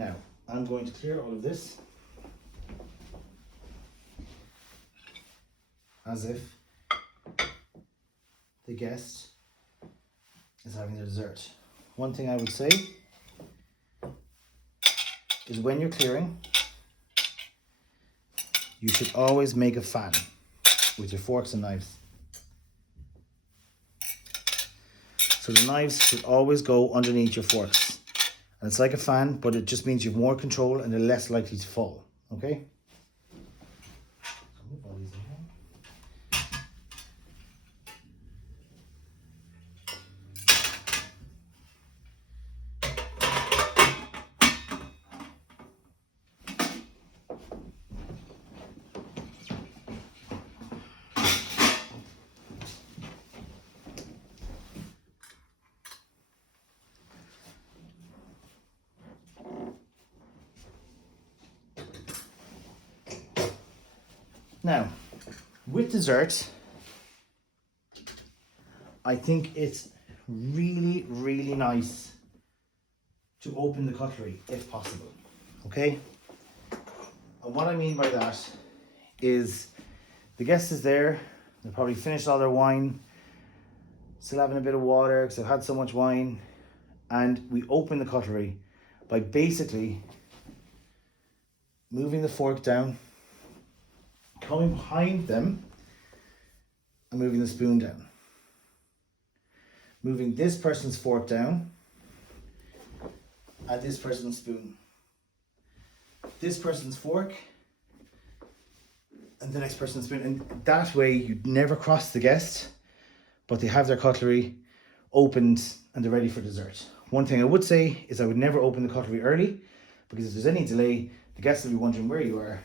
Now, I'm going to clear all of this as if the guest is having their dessert. One thing I would say is when you're clearing, you should always make a fan with your forks and knives. So the knives should always go underneath your forks. And it's like a fan, but it just means you have more control and they're less likely to fall, okay? Now, with dessert, I think it's really, really nice to open the cutlery if possible, okay? And what I mean by that is the guest is there, they've probably finished all their wine, still having a bit of water because they've had so much wine, and we open the cutlery by basically moving the fork down, coming behind them and moving the spoon down. Moving this person's fork down and this person's spoon. This person's fork and the next person's spoon. And that way you never cross the guest, but they have their cutlery opened and they're ready for dessert. One thing I would say is I would never open the cutlery early, because if there's any delay, the guests will be wondering where you are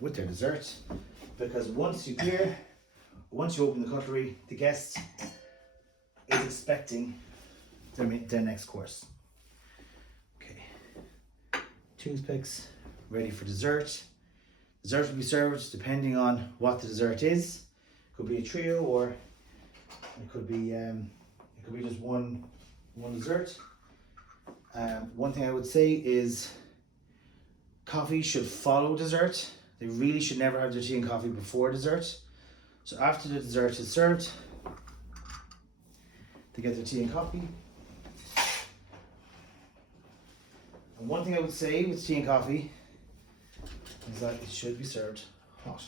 with their dessert, because once you open the cutlery, the guest is expecting their next course. Okay, toothpicks ready for dessert. Dessert will be served depending on what the dessert is. It could be a trio, or it could be just one dessert. One thing I would say is coffee should follow dessert. They really should never have their tea and coffee before dessert. So after the dessert is served, they get their tea and coffee. And one thing I would say with tea and coffee is that it should be served hot.